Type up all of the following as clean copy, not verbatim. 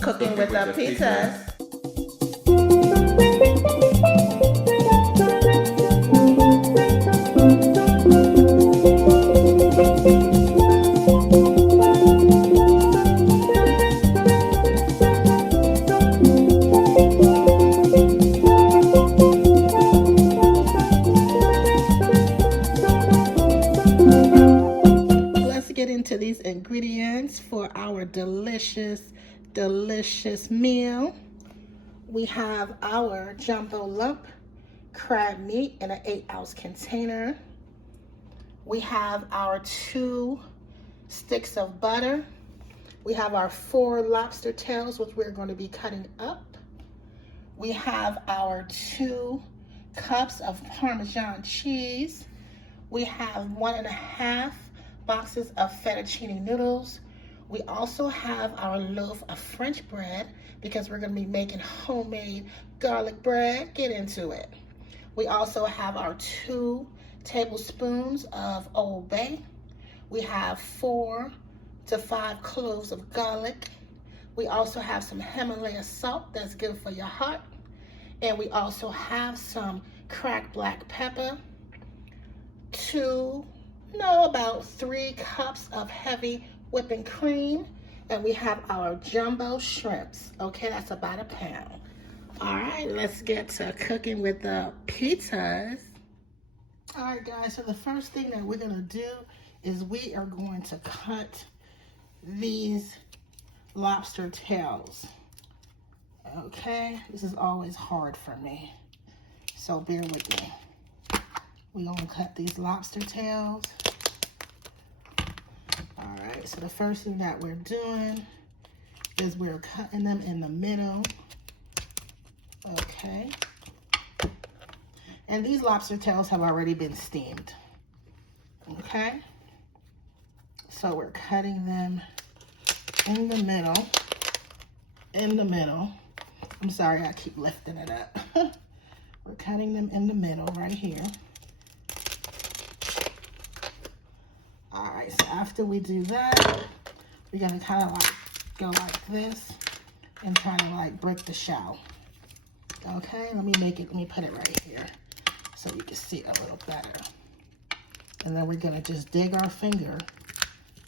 Cooking with the pizzas. Let's get into these ingredients for our delicious meal. We have our jumbo lump crab meat in an 8-ounce container. We have our 2 sticks of butter. We have our 4 lobster tails, which we're going to be cutting up. We have our 2 cups of parmesan cheese. We have 1.5 boxes of fettuccine noodles. We also have our loaf of French bread because we're going to be making homemade garlic bread. Get into it. We also have our 2 tablespoons of Old Bay. We have 4 to 5 cloves of garlic. We also have some Himalayan salt that's good for your heart. And we also have some cracked black pepper. About 3 cups of heavy whipping cream. And we have our jumbo shrimps. Okay, that's about 1 pound. All right, let's get to cooking with the pizzas. All right, guys, so the first thing that we're gonna do is we are going to cut these lobster tails. Okay, this is always hard for me, so bear with me. We're gonna cut these lobster tails. All right, so the first thing that we're doing is we're cutting them in the middle. Okay. And these lobster tails have already been steamed. Okay. So we're cutting them in the middle. I'm sorry, I keep lifting it up. We're cutting them in the middle right here. All right, so after we do that, we're gonna kind of like go like this and kind of like break the shell. Okay, let me put it right here so you can see it a little better. And then we're gonna just dig our finger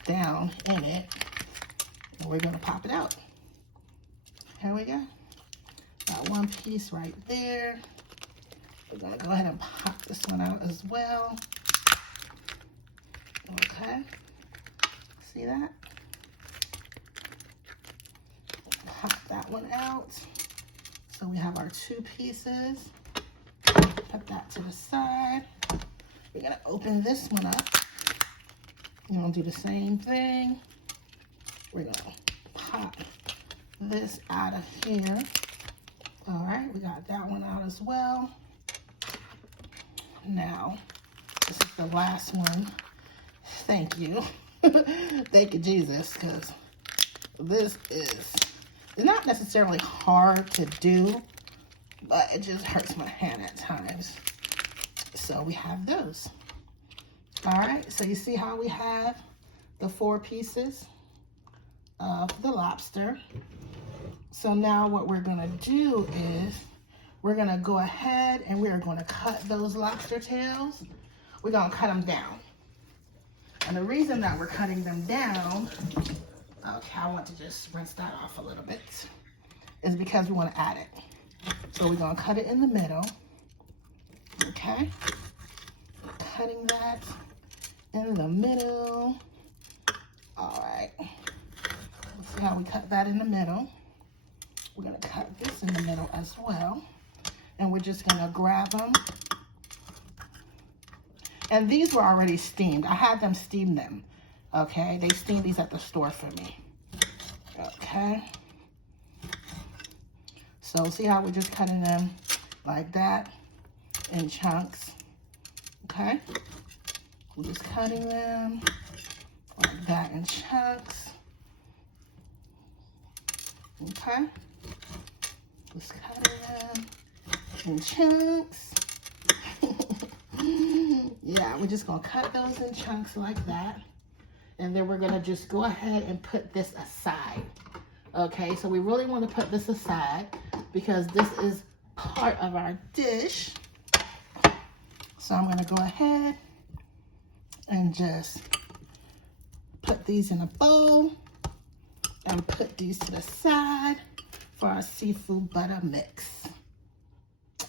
down in it and we're gonna pop it out. Here we go. Got 1 piece right there. We're gonna go ahead and pop this one out as well. Okay, see that? Pop that one out. So we have our 2 pieces. Put that to the side. We're gonna open this one up. We're gonna do the same thing. We're gonna pop this out of here. All right, we got that one out as well. Now, this is the last one. Thank you. Thank you, Jesus, because this is not necessarily hard to do, but it just hurts my hand at times. So we have those. All right, so you see how we have the 4 pieces of the lobster. So now what we're gonna do is we're gonna go ahead and we're gonna cut those lobster tails. We're gonna cut them down. And the reason that we're cutting them down, okay, I want to just rinse that off a little bit, is because we want to add it. So we're going to cut it in the middle, okay? Cutting that in the middle. All right, let's see how we cut that in the middle. We're going to cut this in the middle as well. And we're just going to grab them. And these were already steamed. I had them steam them, okay? They steamed these at the store for me, okay? So see how we're just cutting them like that in chunks, okay? We're just cutting them like that in chunks, okay? Just cutting them in chunks. Yeah, we're just gonna cut those in chunks like that. And then we're gonna just go ahead and put this aside. Okay, so we really want to put this aside because this is part of our dish. So I'm going to go ahead and just put these in a bowl and put these to the side for our seafood butter mix.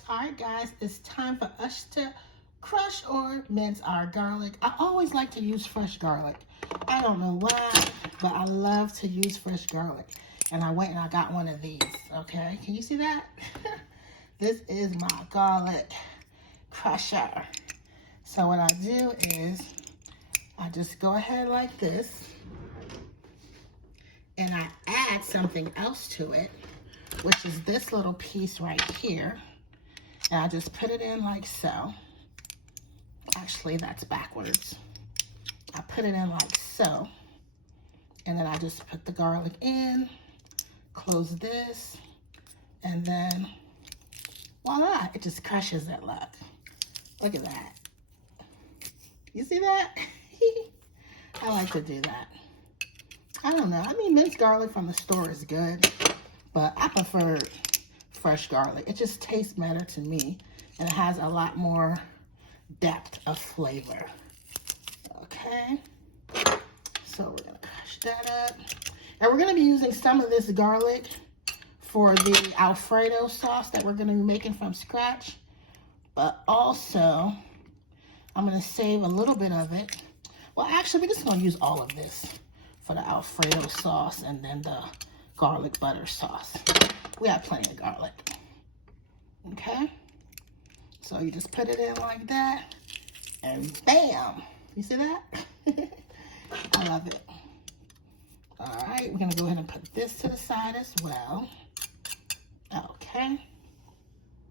All right, guys, it's time for us to crush or mince our garlic. I always like to use fresh garlic. I don't know why, but I love to use fresh garlic. And I went and I got one of these, okay? Can you see that? This is my garlic crusher. So what I do is I just go ahead like this and I add something else to it, which is this little piece right here. And I just put it in like so. Actually, that's backwards. I put it in like so. And then I just put the garlic in, close this, and then voila, it just crushes it, look. Look at that. You see that? I like to do that. I don't know. I mean, minced garlic from the store is good, but I prefer fresh garlic. It just tastes better to me, and it has a lot more depth of flavor. Okay. So we're going to crush that up. And we're going to be using some of this garlic for the Alfredo sauce that we're going to be making from scratch. But also, I'm going to save a little bit of it. Well, actually, we're just going to use all of this for the Alfredo sauce and then the garlic butter sauce. We have plenty of garlic. Okay? So you just put it in like that. And bam! You see that? I love it. All right, we're going to go ahead and put this to the side as well. Okay.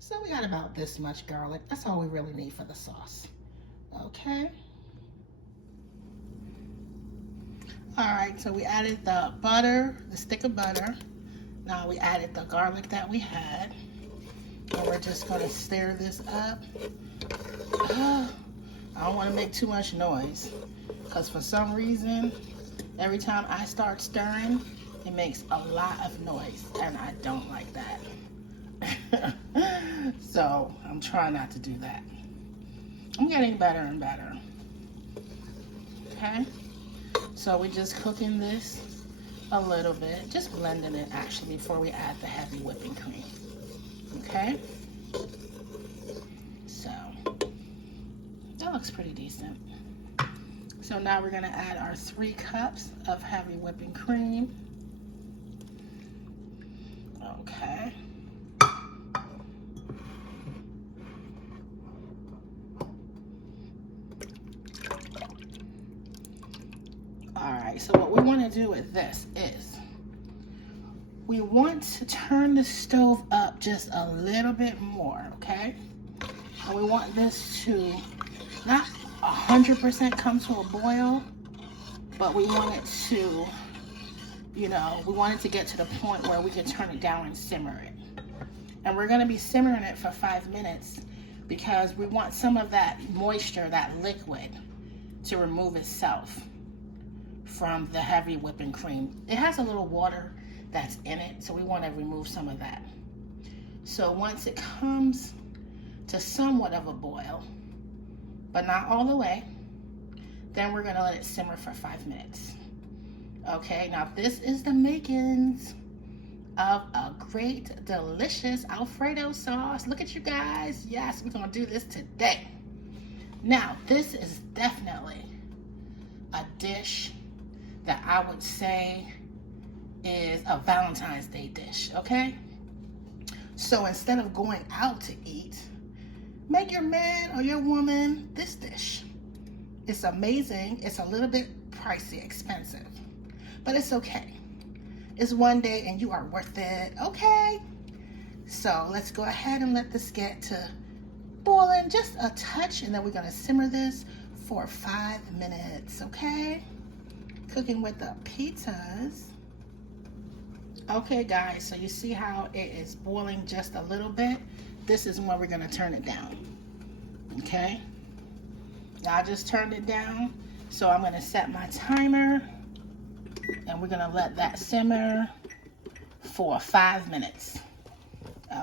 So we got about this much garlic. That's all we really need for the sauce. Okay. All right, so we added the butter, the stick of butter. Now we added the garlic that we had. And we're just going to stir this up. I don't want to make too much noise because for some reason, every time I start stirring, it makes a lot of noise and I don't like that. So I'm trying not to do that. I'm getting better and better. Okay, so we're just cooking this a little bit, just blending it actually before we add the heavy whipping cream. Okay, so that looks pretty decent. So now we're going to add our 3 cups of heavy whipping cream. Okay. All right, so what we want to do with this is we want to turn the stove up just a little bit more, okay? And we want this to not 100% come to a boil, but we want it to, you know, we want it to get to the point where we can turn it down and simmer it. And we're going to be simmering it for 5 minutes because we want some of that moisture, that liquid, to remove itself from the heavy whipping cream. It has a little water that's in it, so we want to remove some of that. So once it comes to somewhat of a boil, but not all the way, then we're going to let it simmer for 5 minutes. Okay, now this is the makings of a great, delicious Alfredo sauce. Look at you guys. Yes, we're going to do this today. Now, this is definitely a dish that I would say is a Valentine's Day dish, okay? So instead of going out to eat, make your man or your woman this dish. It's amazing. It's a little bit pricey, expensive, but it's okay. It's one day and you are worth it, okay? So let's go ahead and let this get to boiling just a touch, and then we're gonna simmer this for 5 minutes, okay? Cooking with the pizzas. Okay guys, so you see how it is boiling just a little bit. This is when we're gonna turn it down, okay? Now I just turned it down, so I'm gonna set my timer and we're gonna let that simmer for 5 minutes.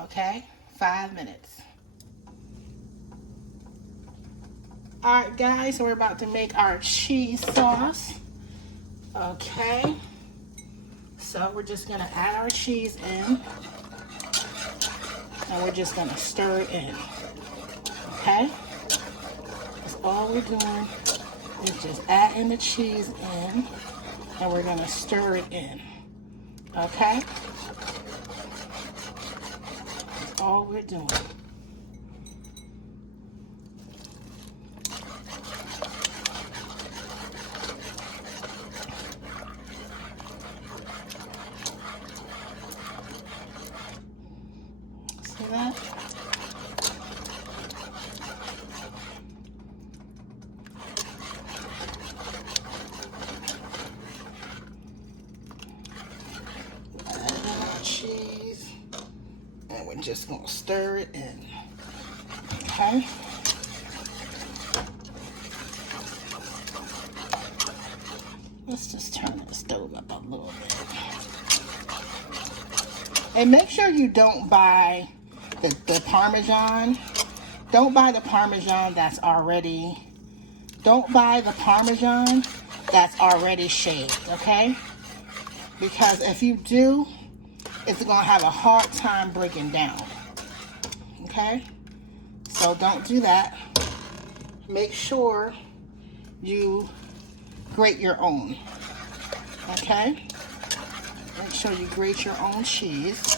Okay, 5 minutes. All right, guys, so we're about to make our cheese sauce. Okay, so we're just gonna add our cheese in, and we're just gonna stir it in. Okay, that's all we're doing is just adding the cheese in, and we're gonna stir it in. Okay, that's all we're doing. See that? Cheese, and we're just gonna stir it in. Okay. Let's just turn the stove up a little bit. And make sure you don't buy the Parmesan. Don't buy the Parmesan that's already, don't buy the Parmesan that's already shaved, okay? Because if you do, it's gonna have a hard time breaking down, okay? So don't do that. Make sure you grate your own, okay? Make sure you grate your own cheese.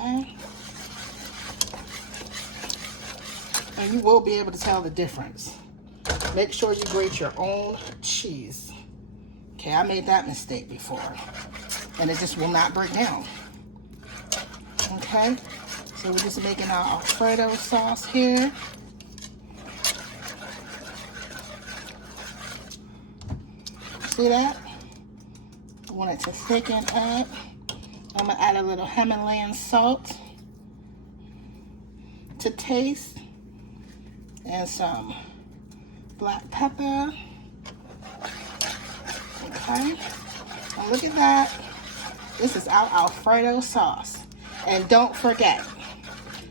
Okay? And you will be able to tell the difference. Make sure you grate your own cheese. Okay, I made that mistake before, and it just will not break down. Okay, so we're just making our Alfredo sauce here. See that? I want it to thicken up. I'm gonna add a little Himalayan salt to taste, and some black pepper. Okay, and look at that. This is our Alfredo sauce. And don't forget,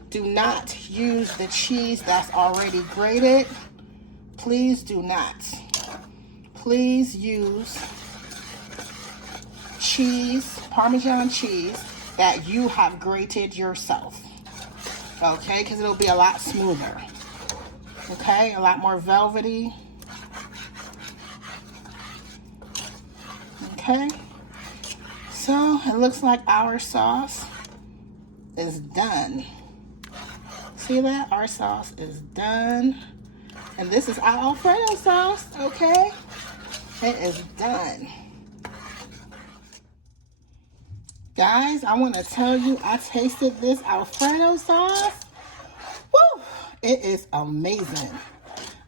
do not use the cheese that's already grated. Please do not. Please use cheese, Parmesan cheese, that you have grated yourself. Okay, because it'll be a lot smoother. Okay, a lot more velvety. Okay, so it looks like our sauce is done. See that? Our sauce is done. And this is our Alfredo sauce, okay? It is done. Guys, I want to tell you, I tasted this Alfredo sauce. Woo! It is amazing.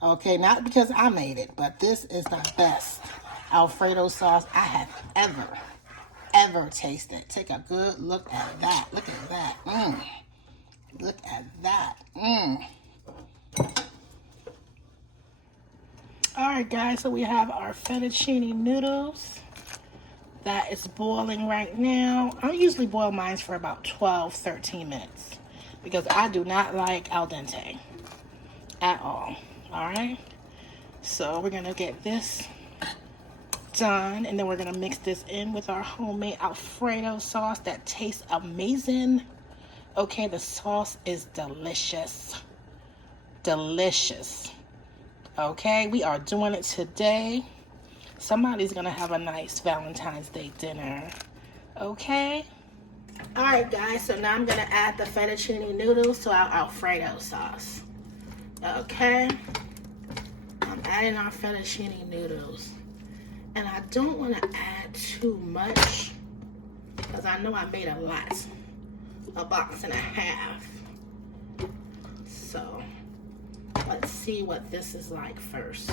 Okay, not because I made it, but this is the best Alfredo sauce I have ever tasted. Take a good look at that. Look at that. Look at that. All right, guys, so we have our fettuccine noodles that is boiling right now. I usually boil mine for about 12-13 minutes because I do not like al dente at all. All right, so we're gonna get this done, and then we're gonna mix this in with our homemade Alfredo sauce that tastes amazing. Okay, the sauce is delicious. Delicious. Okay, we are doing it today. Somebody's gonna have a nice Valentine's Day dinner. Okay? All right, guys, so now I'm gonna add the fettuccine noodles to our Alfredo sauce. Okay? I'm adding our fettuccine noodles. And I don't want to add too much because I know I made a lot. A box and a half. So let's see what this is like first.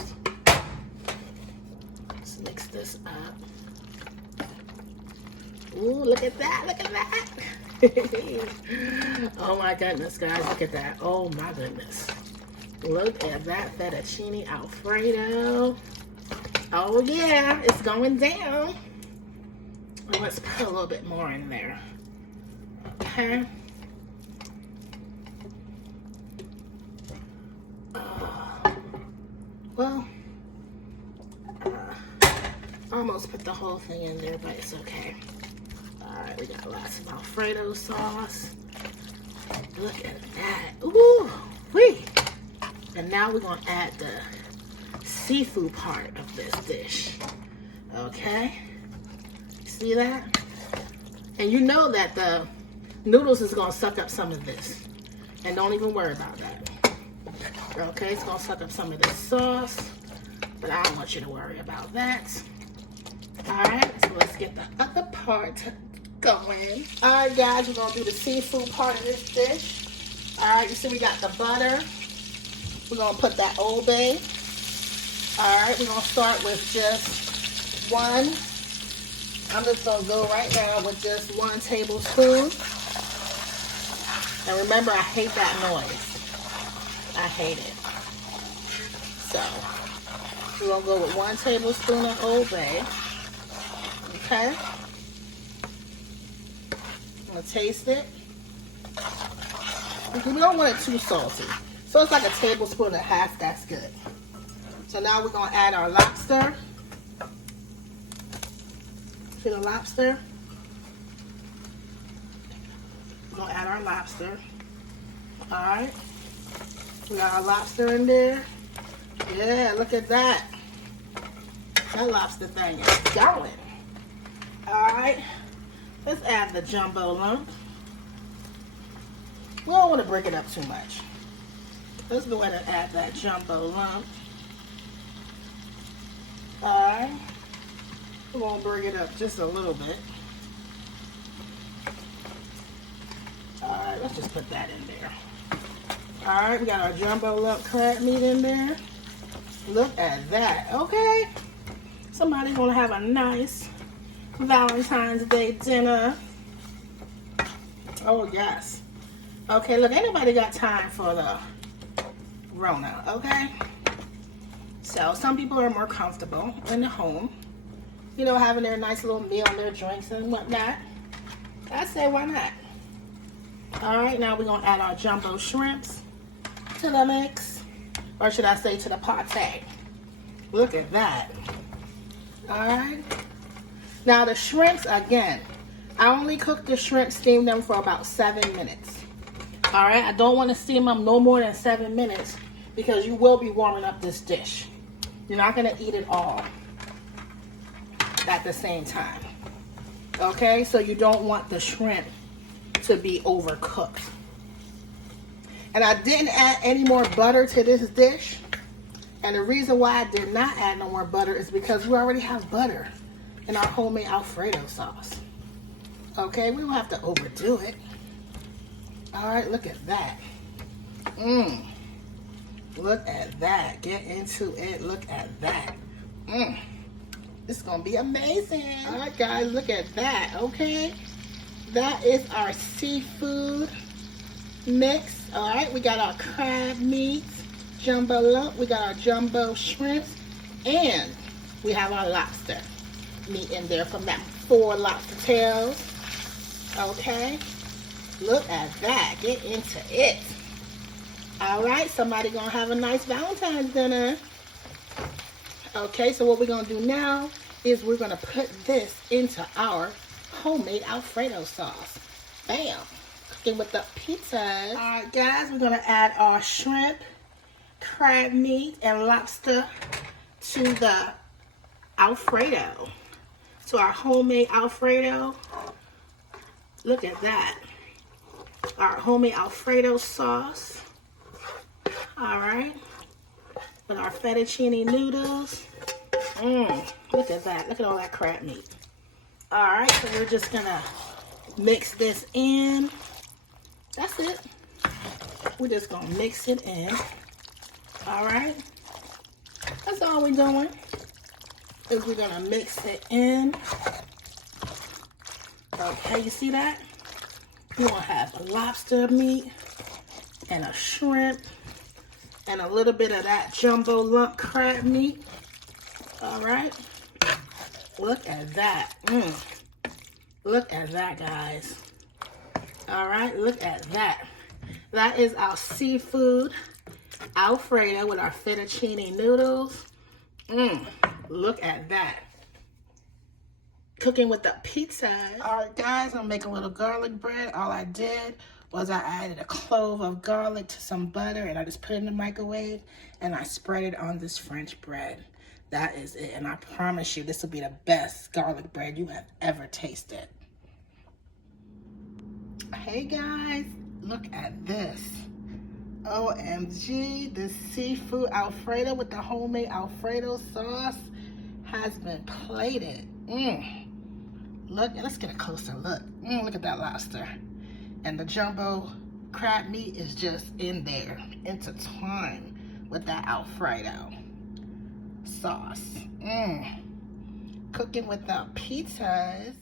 Let's mix this up. Ooh, look at that, look at that. Oh my goodness, guys, look at that. Oh my goodness. Look at that fettuccine Alfredo. Oh yeah, it's going down. Well, let's put a little bit more in there. Okay. Well, almost put the whole thing in there, but it's okay. Alright, we got lots of Alfredo sauce. Look at that. Ooh, wee. And now we're going to add the seafood part of this dish. Okay? See that? And you know that the noodles is going to suck up some of this. And don't even worry about that. Okay, it's going to suck up some of this sauce. But I don't want you to worry about that. Alright, so let's get the other part going. Alright guys, we're going to do the seafood part of this dish. Alright, you see we got the butter. We're going to put that Old Bay. Alright, we're going to start with just one. I'm just going to go right now with just 1 tablespoon. And remember, I hate that noise. I hate it. So, we're going to go with 1 tablespoon of Old Bay. Okay? I'm going to taste it. Because we don't want it too salty. So it's like a tablespoon and a half, that's good. So now we're going to add our lobster. See the lobster? We're going to add our lobster. Alright. We got our lobster in there. Yeah, look at that. That lobster thing is going. Alright. Let's add the jumbo lump. We don't want to break it up too much. Let's go ahead and add that jumbo lump. Alright. We're going to bring it up just a little bit. Alright, let's just put that in there. Alright, we got our jumbo lump crab meat in there. Look at that. Okay. Somebody's going to have a nice Valentine's Day dinner. Oh, yes. Okay, look, ain't nobody got time for the Rona, okay? So, some people are more comfortable in the home. You know, having their nice little meal and their drinks and whatnot. I say, why not? Alright, now we're going to add our jumbo shrimps to the mix. Or should I say to the pate. Look at that. Alright. Now the shrimps, again, I only cook the shrimp, steam them for about 7 minutes. Alright, I don't want to steam them no more than 7 minutes because you will be warming up this dish. You're not going to eat it all at the same time. Okay, so you don't want the shrimp to be overcooked. And I didn't add any more butter to this dish. And the reason why I did not add no more butter is because we already have butter in our homemade Alfredo sauce. Okay, we don't have to overdo it. Alright, look at that. Look at that. Get into it. Look at that. It's going to be amazing. Alright, guys, look at that. Okay. That is our seafood mix. Alright, we got our crab meat, jumbo lump. We got our jumbo shrimps. And we have our lobster meat in there from that 4 lobster tails. Okay. Look at that. Get into it. Alright, somebody gonna have a nice Valentine's dinner. Okay, so what we're gonna do now is we're gonna put this into our homemade Alfredo sauce. Bam. Cooking with the pizzas. Alright guys, we're gonna add our shrimp, crab meat, and lobster to the Alfredo. To our homemade Alfredo. Look at that. Our homemade Alfredo sauce. Alright. With our fettuccine noodles. Look at that. Look at all that crab meat. Alright, so we're just gonna mix this in. That's it. We're just gonna mix it in. Alright. That's all we're doing. Is we're gonna mix it in. Okay, you see that? We're gonna have a lobster meat and a shrimp and a little bit of that jumbo lump crab meat. All right. Look at that. Look at that, guys. All right, look at that. That is our seafood Alfredo with our fettuccine noodles. Look at that. Cooking with the pizza. All right, guys, I'm making a little garlic bread. All I did was I added a clove of garlic to some butter, and I just put it in the microwave, and I spread it on this French bread. That is it, and I promise you, this will be the best garlic bread you have ever tasted. Hey, guys, look at this. OMG, this seafood Alfredo with the homemade Alfredo sauce has been plated. Look, let's get a closer look. Look at that lobster. And the jumbo crab meat is just in there, intertwined with that Alfredo sauce. Cooking with the pizzas.